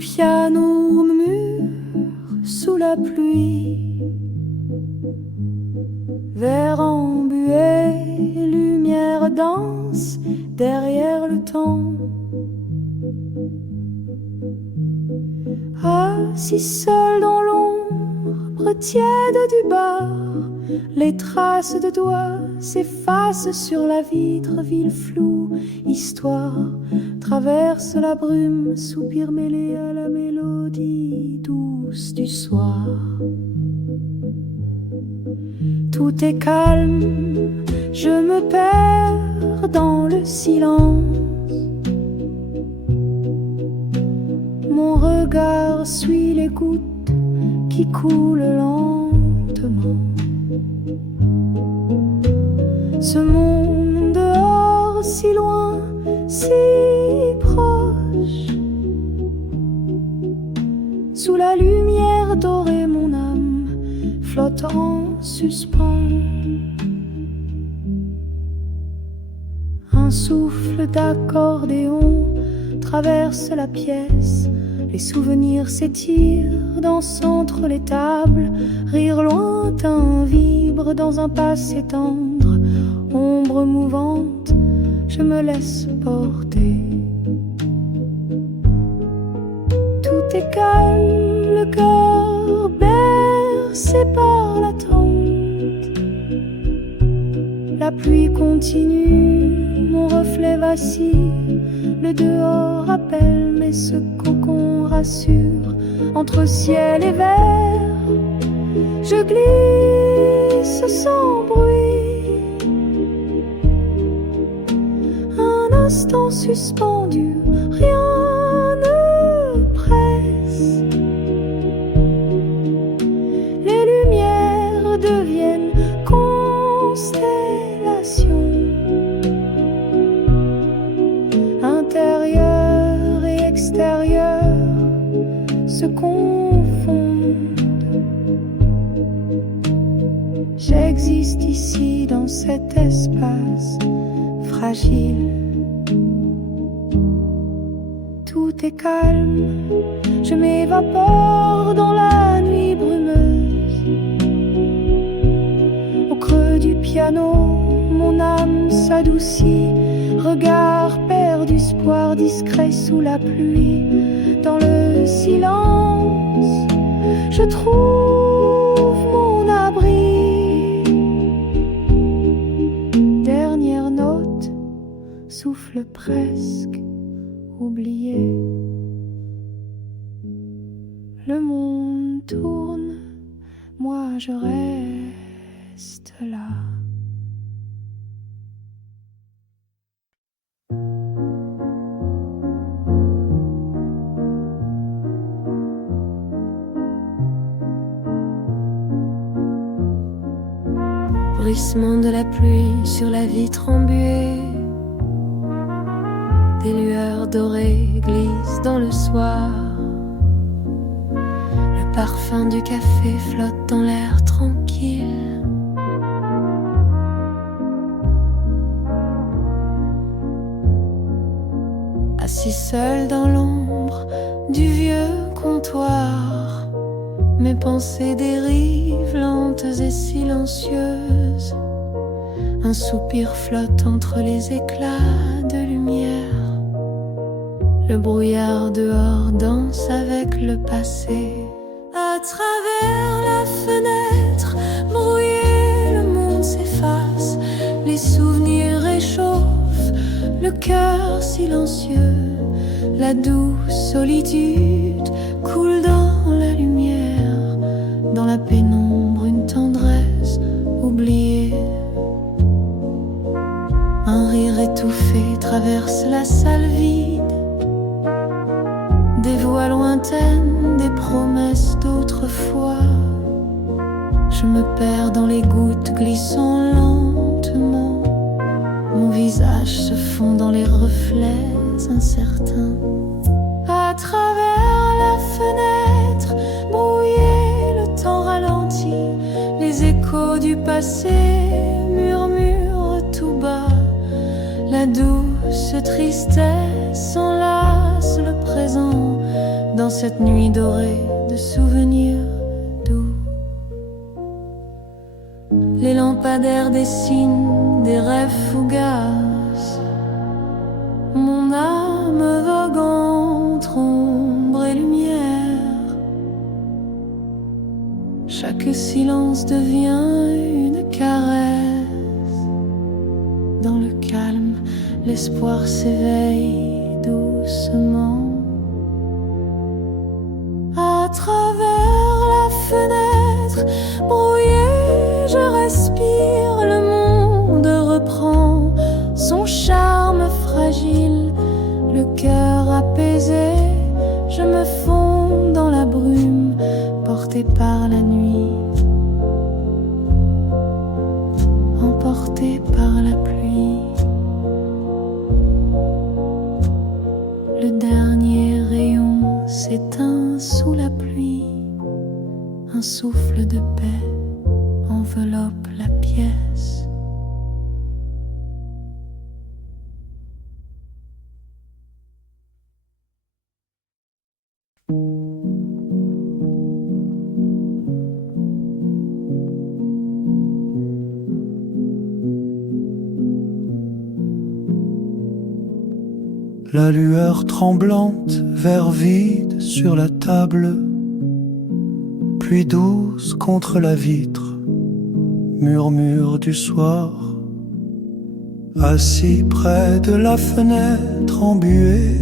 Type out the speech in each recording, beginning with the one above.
piano murmure sous la pluie. Verre embué, lumière danse derrière le temps. Assis seul dans l'ombre tiède du bar, les traces de doigts s'effacent sur la vitre, ville floue, histoire traverse la brume, soupir mêlé à la mélodie douce du soir. Tout est calme, je me perds dans le silence. Mon regard suit les gouttes qui coulent lentement. Ce monde dehors, si loin, si proche. Sous la lumière dorée, mon âme flotte en suspens. Un souffle d'accordéon traverse la pièce. Les souvenirs s'étirent, dansent entre les tables. Rire lointain vibre dans un passé tendre. Ombre mouvante, je me laisse porter. Tout est calme, le cœur bercé par l'attente. La pluie continue, mon reflet vacille. Le dehors appelle, mais ce cocon rassure. Entre ciel et verre, je glisse sans bruit. Un instant suspendu, rien ne presse. Les lumières deviennent constellations. Intérieur et extérieur se confondent. J'existe ici dans cet espace fragile. Tout est calme, je m'évapore dans la nuit brumeuse. Au creux du piano, mon âme s'adoucit. Regard perdu, espoir discret sous la pluie. Dans le silence, je trouve mon abri. Dernière note, souffle presque oublié. Le monde tourne, moi je reste là. Bruissement de la pluie sur la vitre embuée. Des lueurs dorées glissent dans le soir. Le parfum du café flotte dans l'air tranquille. Assis seul dans l'ombre du vieux comptoir, mes pensées dérivent lentes et silencieuses. Un soupir flotte entre les éclats de lumière. Le brouillard dehors danse avec le passé. À travers la fenêtre brouillée, le monde s'efface. Les souvenirs réchauffent le cœur silencieux. La douce solitude coule dans la lumière. Dans la pénombre, une tendresse oubliée. Un rire étouffé traverse la salle vide. Des voix lointaines, des promesses d'autrefois. Je me perds dans les gouttes glissant lentement. Mon visage se fond dans les reflets incertains. À travers la fenêtre brouillée, le temps ralentit. Les échos du passé murmurent tout bas. La douce tristesse enlace le présent dans cette nuit dorée de souvenirs doux. Les lampadaires dessinent des rêves fugaces, mon âme vogue entre ombre et lumière. Chaque silence devient une caresse. Dans le calme, l'espoir s'éveille doucement. À travers la fenêtre brouillée, je respire, le monde reprend son charme fragile. Le cœur apaisé, je me fonds dans la brume, portée par la nuit, emportée par la pluie. Le dernier rayon s'éteint sous la pluie. Un souffle de paix enveloppe la pièce. La lueur tremblante, verre vide sur la table, pluie douce contre la vitre, murmure du soir. Assis près de la fenêtre embuée,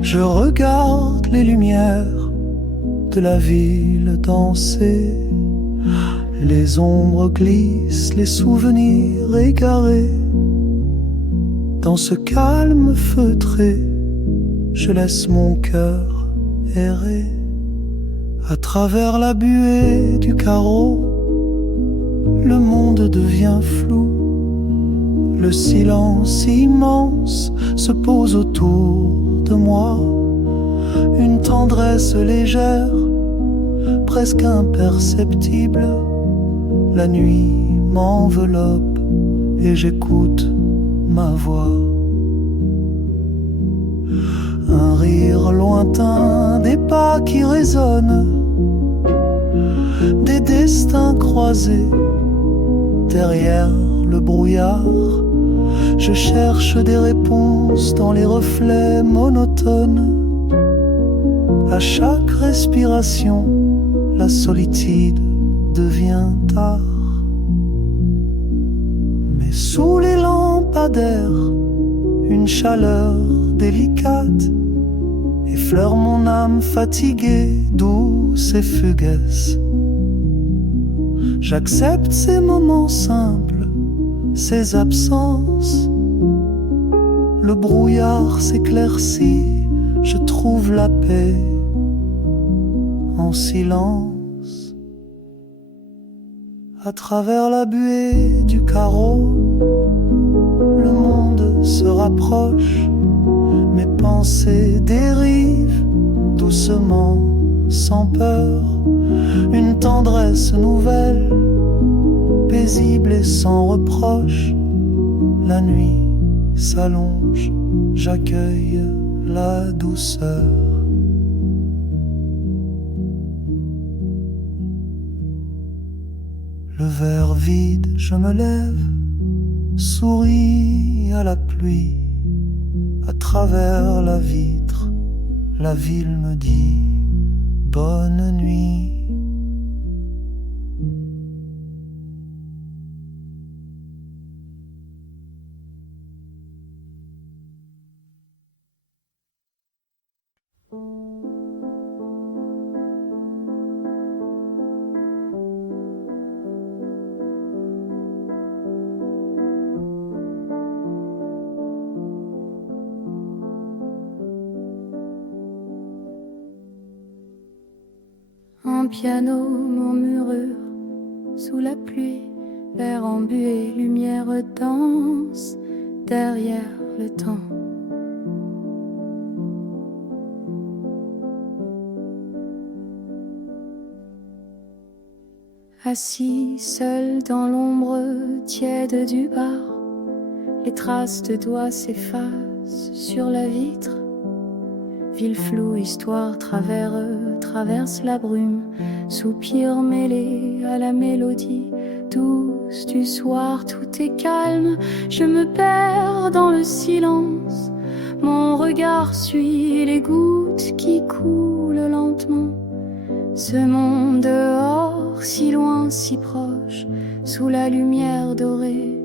je regarde les lumières de la ville danser. Les ombres glissent, les souvenirs égarés. Dans ce calme feutré, je laisse mon cœur errer. À travers la buée du carreau, le monde devient flou. Le silence immense se pose autour de moi. Une tendresse légère, presque imperceptible. La nuit m'enveloppe et j'écoute ma voix. Un rire lointain, des pas qui résonnent, des destins croisés derrière le brouillard. Je cherche des réponses dans les reflets monotones. À chaque respiration, la solitude devient tard. Mais sous les lampadaires, une chaleur délicate effleure mon âme fatiguée, douce et fugace. J'accepte ces moments simples, ces absences. Le brouillard s'éclaircit, je trouve la paix en silence. À travers la buée du carreau, le monde se rapproche. Mes pensées dérivent doucement, sans peur. Une tendresse nouvelle, paisible et sans reproche. La nuit s'allonge, j'accueille la douceur. Le verre vide, je me lève, souris à la pluie. À travers la vitre, la ville me dit bonne nuit. Un piano murmure sous la pluie, verre embué, lumière danse derrière le temps. Assis seul dans l'ombre tiède du bar, les traces de doigts s'effacent sur la vitre. Ville floue, histoire, travers eux, traverse la brume, soupir mêlé à la mélodie douce du soir, tout est calme, je me perds dans le silence, mon regard suit les gouttes qui coulent lentement. Ce monde dehors, si loin, si proche, sous la lumière dorée,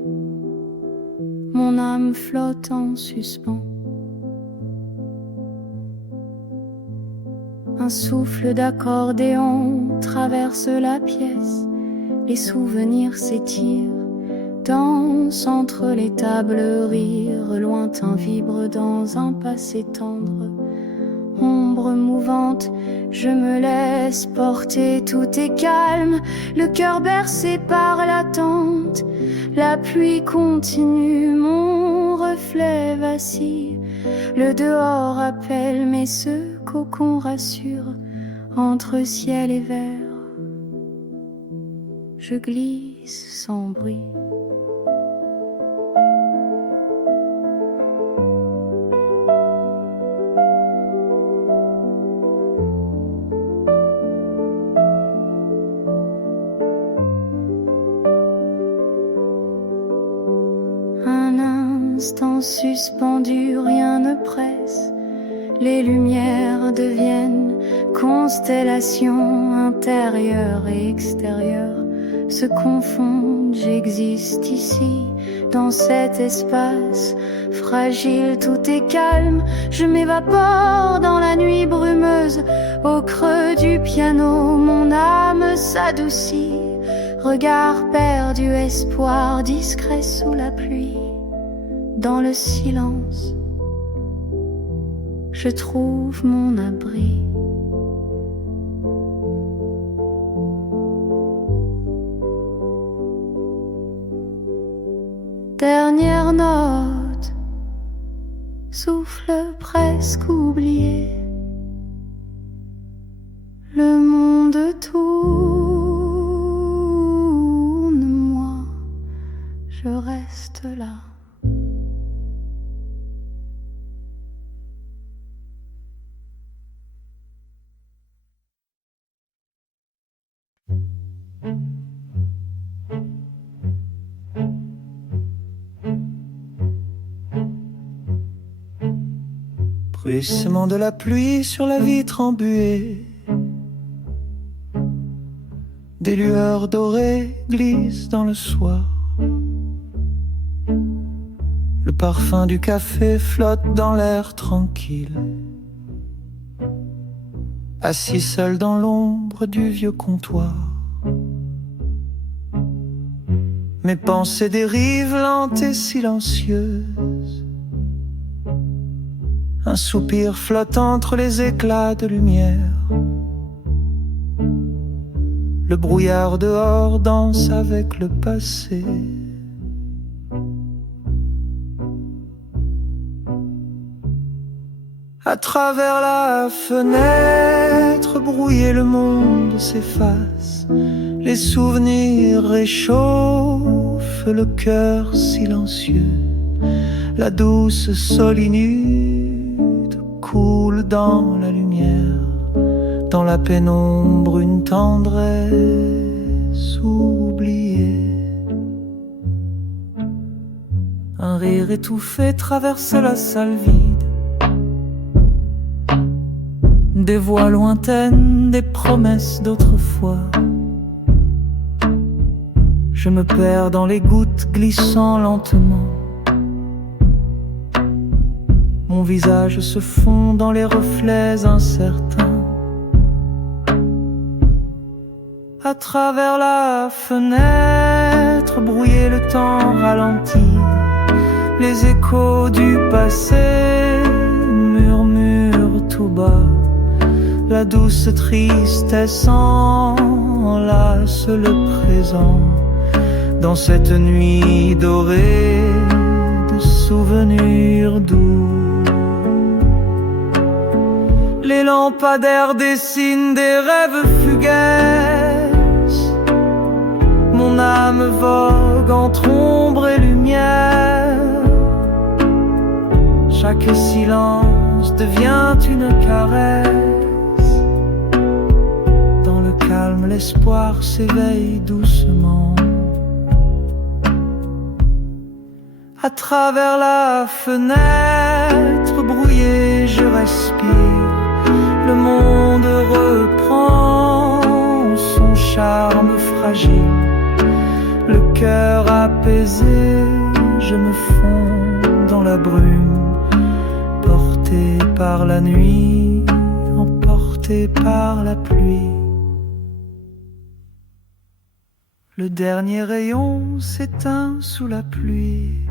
mon âme flotte en suspens. Un souffle d'accordéon traverse la pièce, les souvenirs s'étirent, dansent entre les tables, rires lointains vibrent dans un passé tendre. Ombre mouvante, je me laisse porter, tout est calme, le cœur bercé par l'attente. La pluie continue, mon reflet vacille, le dehors appelle, mais ce cocon rassure, entre ciel et verre, je glisse sans bruit. Un instant suspendu, rien ne presse, les lumières deviennent constellations intérieures et extérieures se confondent, j'existe ici, dans cet espace fragile, tout est calme, je m'évapore dans la nuit brumeuse, au creux du piano, mon âme s'adoucit, regard perdu, espoir discret sous la pluie, dans le silence, je trouve mon abri. Dernière note, souffle presque oublié, le monde tourne, moi je reste là. Bruissement de la pluie sur la vitre embuée, des lueurs dorées glissent dans le soir. Le parfum du café flotte dans l'air tranquille, assis seul dans l'ombre du vieux comptoir. Mes pensées dérivent lentes et silencieuses, un soupir flotte entre les éclats de lumière. Le brouillard dehors danse avec le passé. À travers la fenêtre brouillée, le monde s'efface. Les souvenirs réchauffent le cœur silencieux. La douce solitude coule dans la lumière. Dans la pénombre, une tendresse oubliée. Un rire étouffé traverse la salle vide. Des voix lointaines, des promesses d'autrefois. Je me perds dans les gouttes glissant lentement. Mon visage se fond dans les reflets incertains. À travers la fenêtre, brouillé, le temps ralentit. Les échos du passé murmurent tout bas. La douce tristesse enlace le présent. Dans cette nuit dorée de souvenirs doux, les lampadaires dessinent des rêves fugaces. Mon âme vogue entre ombre et lumière. Chaque silence silence devient une caresse. Dans le calme, l'espoir s'éveille doucement. À travers la fenêtre brouillée, je respire. Le monde reprend son charme fragile. Le cœur apaisé, je me fonds dans la brume. Porté par la nuit, emporté par la pluie. Le dernier rayon s'éteint sous la pluie.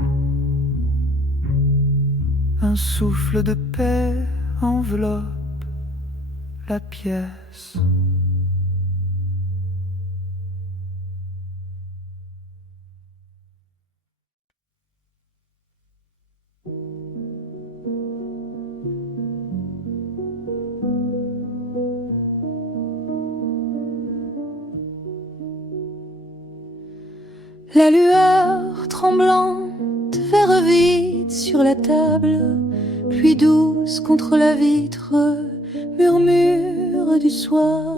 Un souffle de paix enveloppe la pièce. La lueur tremblante, verre vide sur la table, pluie douce contre la vitre, murmure du soir.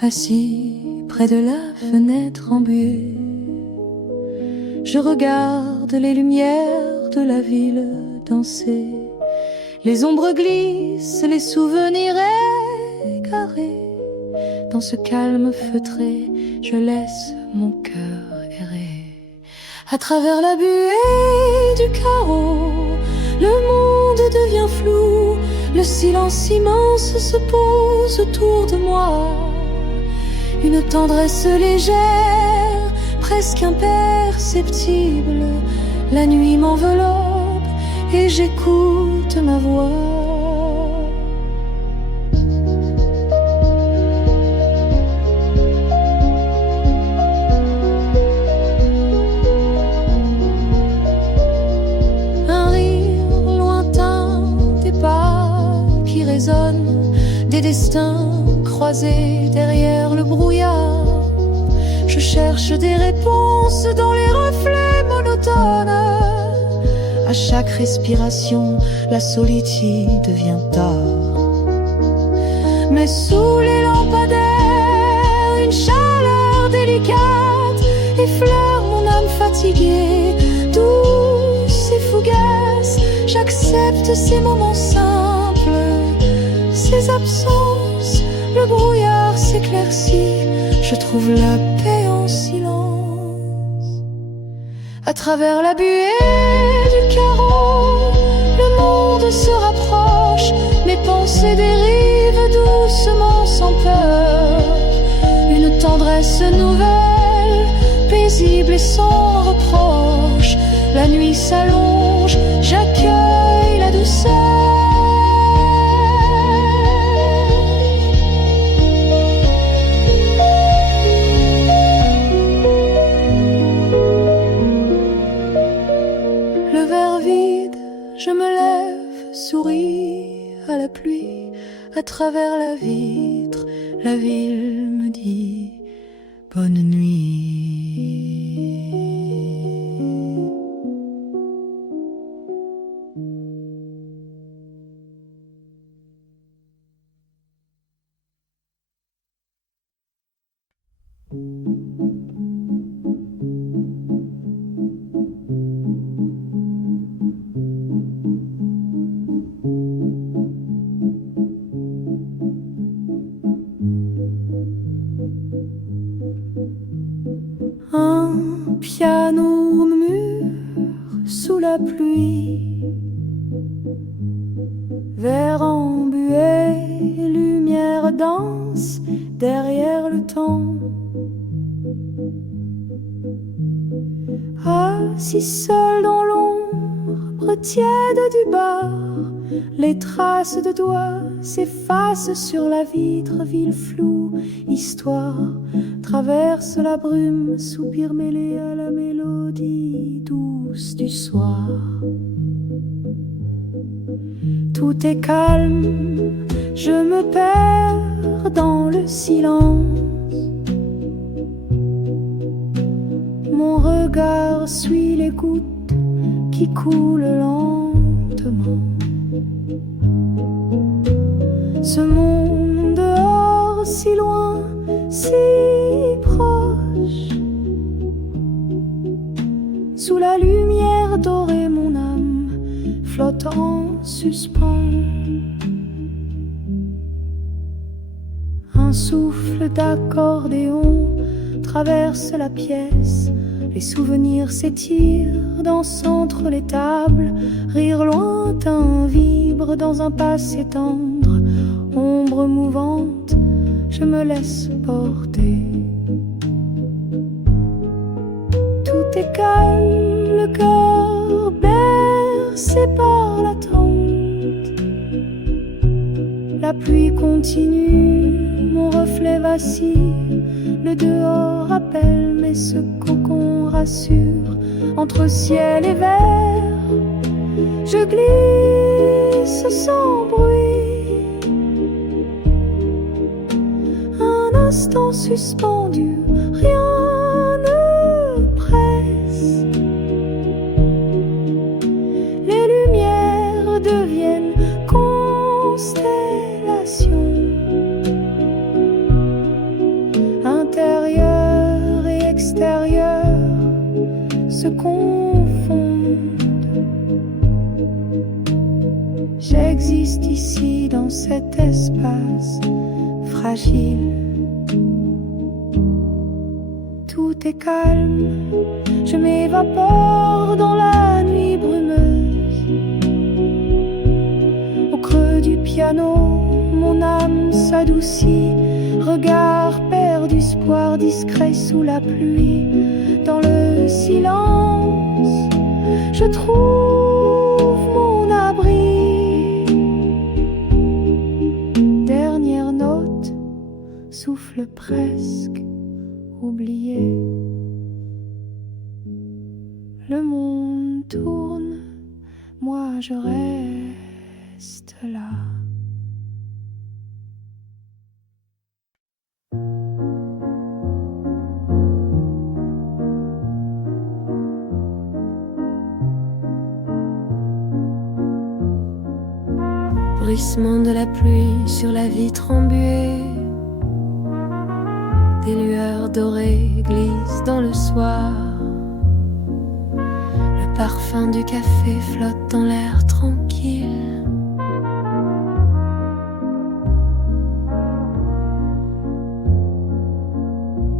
Assis près de la fenêtre embuée, je regarde les lumières de la ville danser. Les ombres glissent, les souvenirs égarés. Dans ce calme feutré, je laisse mon cœur errer. À travers la buée du carreau, le monde devient flou. Le silence immense se pose autour de moi. Une tendresse légère, presque imperceptible. La nuit m'enveloppe et j'écoute ma voix. Des destins croisés derrière le brouillard. Je cherche des réponses dans les reflets monotones. À chaque respiration, la solitude devient tard. Mais sous les lampadaires, une chaleur délicate effleure mon âme fatiguée, douce et fugace. J'accepte ces moments simples, ces absences, le brouillard s'éclaircit. Je trouve la paix en silence. À travers la buée du carreau, le monde se rapproche. Mes pensées dérivent doucement sans peur. Une tendresse nouvelle, paisible et sans reproche. La nuit s'allonge, j'accueille la douceur. Je me lève, souris à la pluie, à travers la vitre, la ville me dit bonne nuit. Un piano murmure sous la pluie, verre embué, lumière danse derrière le temps. Assis seul dans l'ombre tiède du bar, les traces de doigts s'effacent sur la vitre, ville floue, histoire traverse la brume, soupir mêlé à la mélodie douce du soir. Tout est calme, je me perds dans le silence. Mon regard suit les gouttes qui coule lentement. Ce monde dehors, si loin, si proche. Sous la lumière dorée, mon âme flotte en suspens. Un souffle d'accordéon traverse la pièce. Les souvenirs s'étirent, dansent entre les tables. Rire lointain vibre dans un passé tendre. Ombre mouvante, je me laisse porter. Tout est calme, le cœur bercé par l'attente. La pluie continue, mon reflet vacille. Le dehors appelle, mais ce cocon rassure. Entre ciel et verre, je glisse sans bruit. Un instant suspendu, rien ne presse. Les lumières deviennent constellations. Intérieur et extérieur se confondent. J'existe ici dans cet espace fragile. Tout est calme, je m'évapore dans la nuit brumeuse. Au creux du piano, mon âme s'adoucit. Regard perdu, espoir discret sous la pluie. Dans le silence, je trouve mon abri. Dernière note, souffle presque oublié. Le monde tourne, moi je reste là. Bruissement de la pluie sur la vitre embuée. Des lueurs dorées glissent dans le soir. Le parfum du café flotte dans l'air tranquille.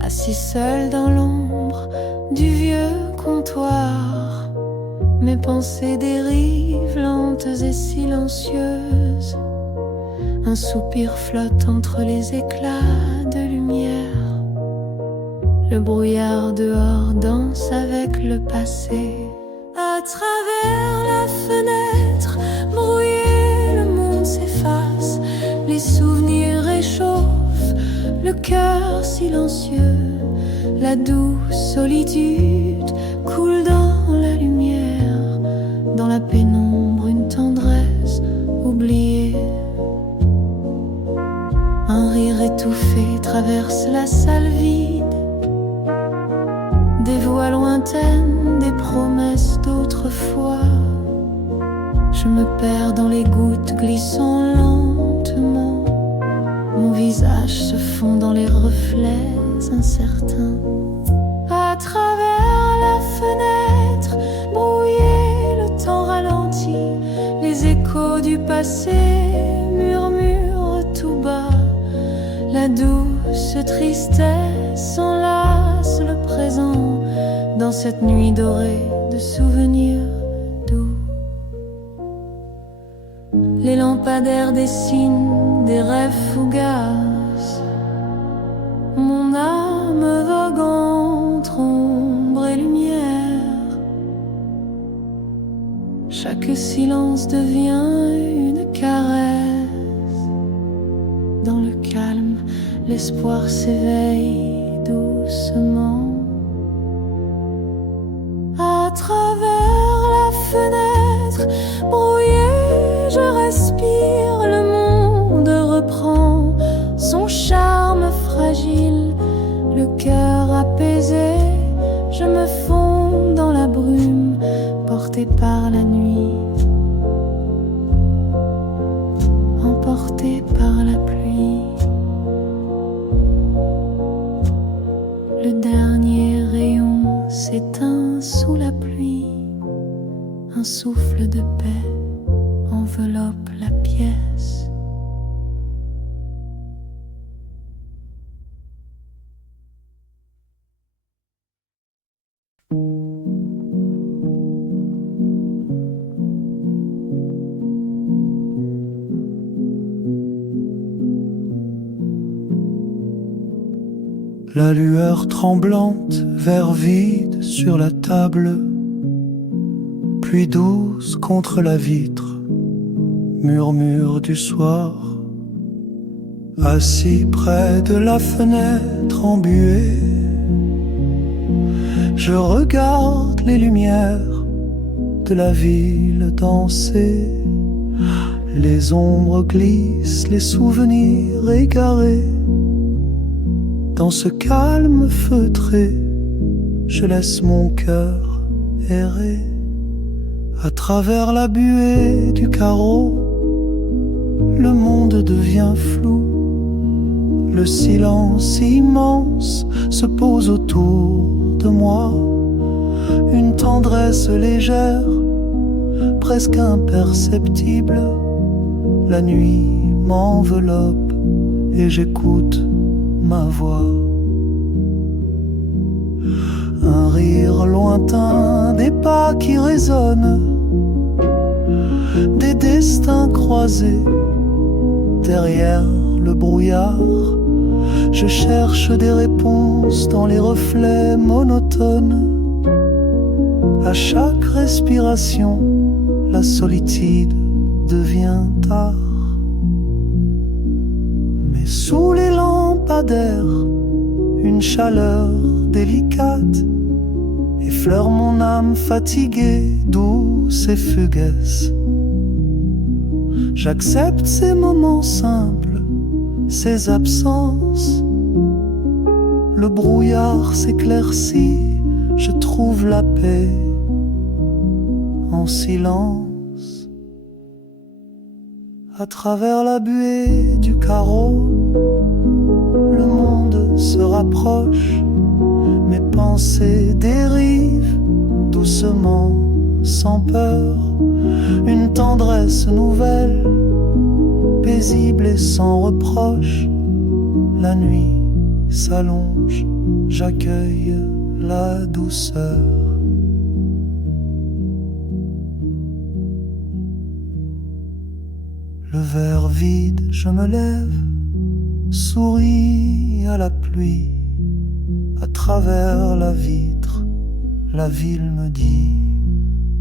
Assis seul dans l'ombre du vieux comptoir, mes pensées dérivent lentes et silencieuses. Un soupir flotte entre les éclats de lumière. Le brouillard dehors danse avec le passé. À travers la fenêtre brouillée, le monde s'efface. Les souvenirs réchauffent le cœur silencieux. La douce solitude coule dans la lumière. Dans la pénombre, une tendresse oubliée. Un rire étouffé traverse la salle vide. Des voix lointaines, des promesses d'autrefois. Je me perds dans les gouttes glissant lentement. Mon visage se fond dans les reflets incertains. À travers la fenêtre brouillée, le temps ralentit. Les échos du passé murmurent tout bas. La douce tristesse enlace le présent dans cette nuit dorée de souvenirs doux. Les lampadaires dessinent des rêves fugaces. Mon âme vogue entre ombre et lumière. Chaque silence devient une caresse. Dans le calme, l'espoir s'éveille doucement. À travers la fenêtre brouillée, je respire. Le monde reprend son charme fragile. Le cœur apaisé, je me fonds dans la brume, porté emporté par la nuit, emporté par la pluie. Le dernier rayon s'éteint sous la pluie. Un souffle de paix enveloppe la pièce. La lueur tremblante, verre vide sur la table, pluie douce contre la vitre, murmure du soir. Assis près de la fenêtre embuée, je regarde les lumières de la ville danser. Les ombres glissent, les souvenirs égarés. Dans ce calme feutré, je laisse mon cœur errer. À travers la buée du carreau, le monde devient flou. Le silence immense se pose autour de moi. Une tendresse légère, presque imperceptible. La nuit m'enveloppe et j'écoute ma voix. Un rire lointain, des pas qui résonnent, des destins croisés derrière le brouillard. Je cherche des réponses dans les reflets monotones. À chaque respiration, la solitude devient tard. Mais sous les lampadaires, une chaleur délicate effleure mon âme fatiguée, douce et fugace. J'accepte ces moments simples, ces absences. Le brouillard s'éclaircit, je trouve la paix en silence. À travers la buée du carreau, le monde se rapproche. Mes pensées dérivent doucement, sans peur. Une tendresse nouvelle, paisible et sans reproche. La nuit s'allonge, j'accueille la douceur. Le verre vide, je me lève, souris à la pluie. À travers la vitre, la ville me dit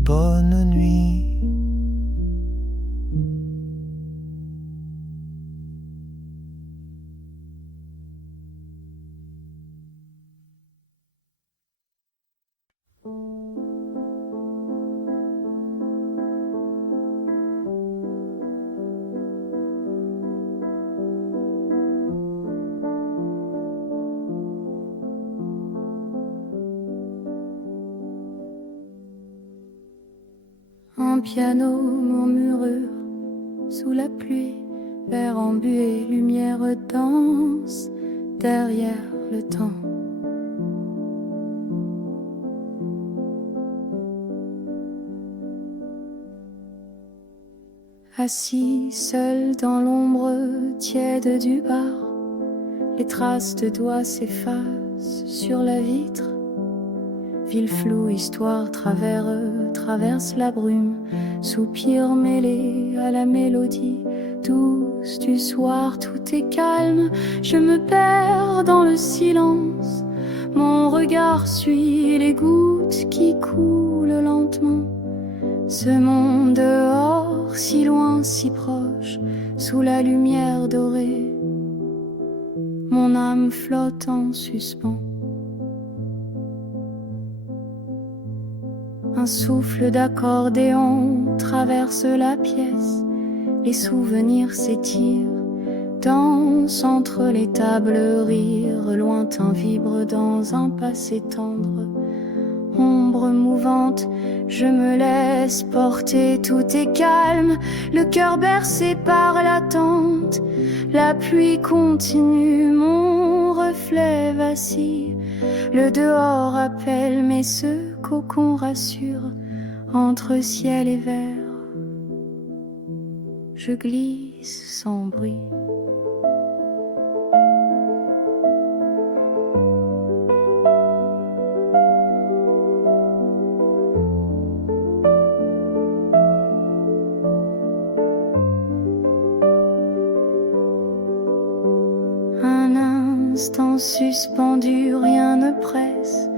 bonne nuit. Un piano murmure sous la pluie, verre embué, lumière danse derrière le temps. Assis seul dans l'ombre tiède du bar, les traces de doigts s'effacent sur la vitre. Ville floue, histoire traverse la brume, soupir mêlé à la mélodie douce du soir. Tout est calme, je me perds dans le silence. Mon regard suit les gouttes qui coulent lentement. Ce monde dehors, si loin, si proche, sous la lumière dorée. Mon âme flotte en suspens. Un souffle d'accordéon traverse la pièce. Les souvenirs s'étirent, dansent entre les tables, rires lointains vibrent dans un passé tendre. ombre mouvante, je me laisse porter, tout est calme, le cœur bercé par l'attente. La pluie continue, mon reflet vacille, le dehors appelle, mais ce cocon rassure. Entre ciel et verre, je glisse sans bruit. Instant suspendu, rien ne presse.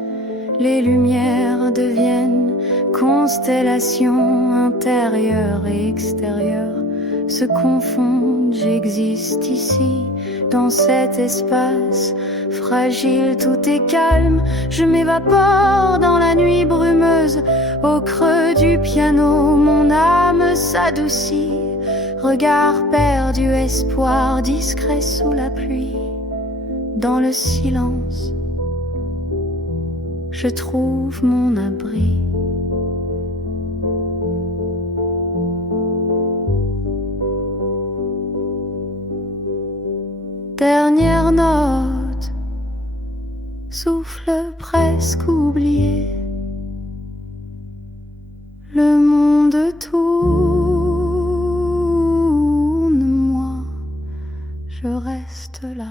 Les lumières deviennent constellations intérieures et extérieures se confondent. J'existe ici, dans cet espace fragile, tout est calme. Je m'évapore dans la nuit brumeuse. Au creux du piano, mon âme s'adoucit. Regard perdu, espoir discret sous la pluie. Dans le silence, je trouve mon abri. Dernière note, souffle presque oublié. Le monde tourne, moi, je reste là.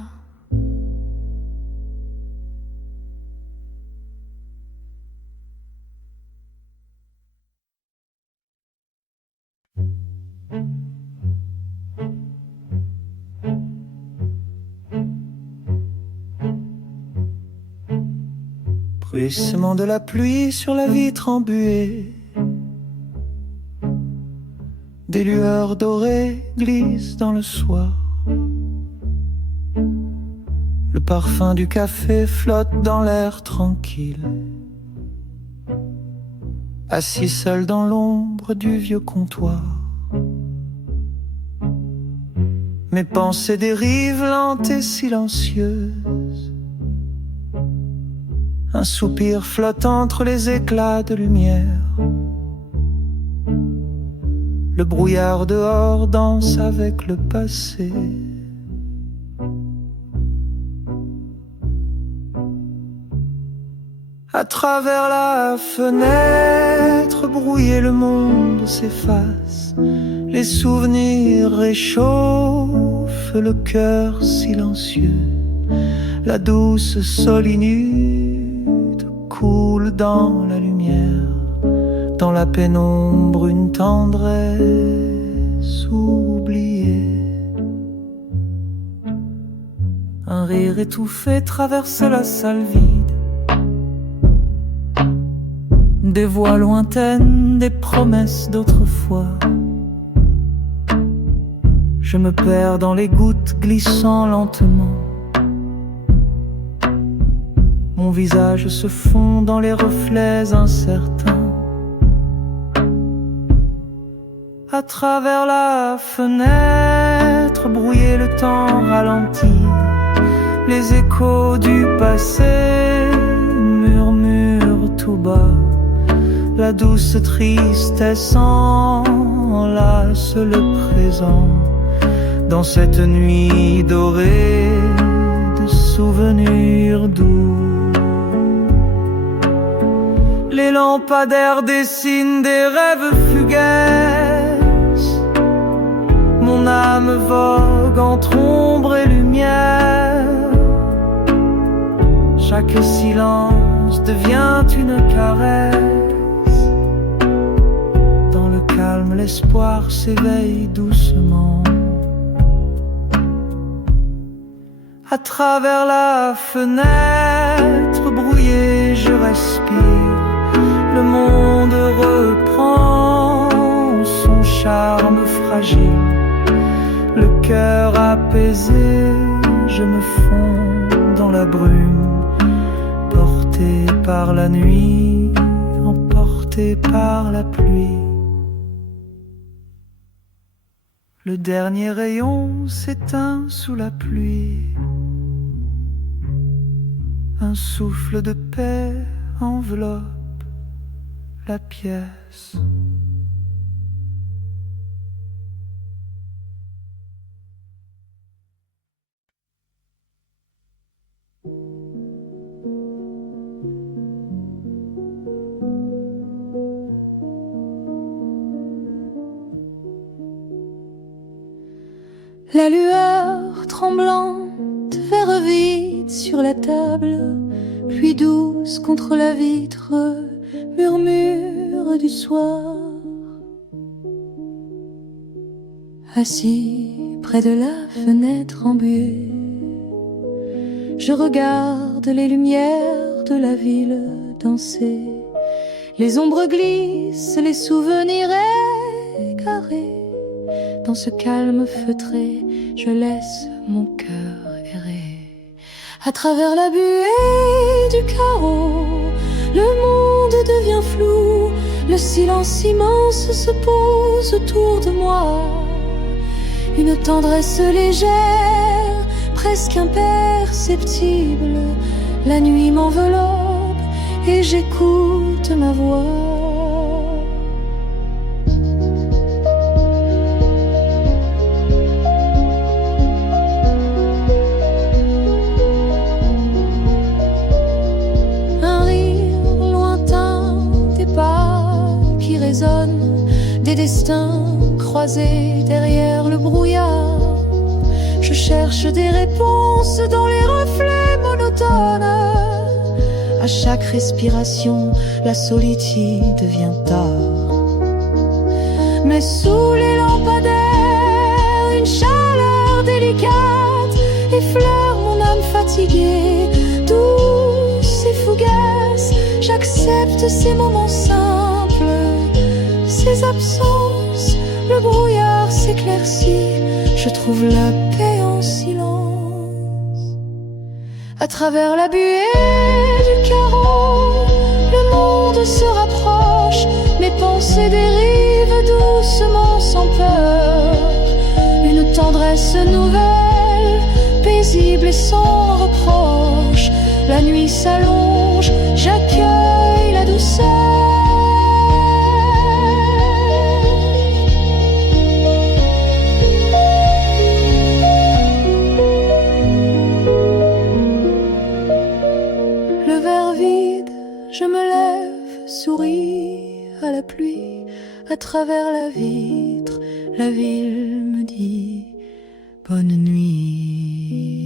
Bruissement de la pluie sur la vitre embuée. Des lueurs dorées glissent dans le soir. Le parfum du café flotte dans l'air tranquille. Assis seul dans l'ombre du vieux comptoir. Mes pensées dérivent lentes et silencieuses. Un soupir flotte entre les éclats de lumière. Le brouillard dehors danse avec le passé. À travers la fenêtre brouillée, le monde s'efface. Les souvenirs réchauffent le cœur silencieux. La douce solitude coule dans la lumière. Dans la pénombre, une tendresse oubliée. Un rire étouffé traverse la salle vide. Des voix lointaines, des promesses d'autrefois. Je me perds dans les gouttes glissant lentement. Mon visage se fond dans les reflets incertains. À travers la fenêtre brouillée, le temps ralentit. Les échos du passé murmurent tout bas. La douce tristesse enlace le présent. Dans cette nuit dorée de souvenirs doux. Les lampadaires dessinent des rêves fugaces. Mon âme vogue entre ombre et lumière. Chaque silence devient une caresse. Dans le calme, l'espoir s'éveille doucement. À travers la fenêtre brouillée, je respire. Le monde reprend son charme fragile. Le cœur apaisé, je me fonds dans la brume. Porté par la nuit, emporté par la pluie. Le dernier rayon s'éteint sous la pluie. Un souffle de paix enveloppe la pièce. La lueur tremblante, verre vide sur la table, pluie douce contre la vitre, murmure du soir. Assis près de la fenêtre embuée, je regarde les lumières de la ville danser. Les ombres glissent, les souvenirs égarés. Dans ce calme feutré, je laisse mon cœur errer. À travers la buée du carreau, le monde devient flou. Le silence immense se pose autour de moi. Une tendresse légère, presque imperceptible. La nuit m'enveloppe et j'écoute ma voix. Des destins croisés derrière le brouillard. Je cherche des réponses dans les reflets monotones. À chaque respiration, la solitude devient tard. Mais sous les lampadaires, une chaleur délicate effleure mon âme fatiguée, douce et fugace. J'accepte ces moments simples, ces absences, le brouillard s'éclaircit, je trouve la paix en silence. À travers la buée du carreau, le monde se rapproche, mes pensées dérivent doucement sans peur. Une tendresse nouvelle, paisible et sans reproche. La nuit s'allonge, j'accueille la douceur. Je me lève, souris à la pluie, à travers la vitre, la ville me dit bonne nuit.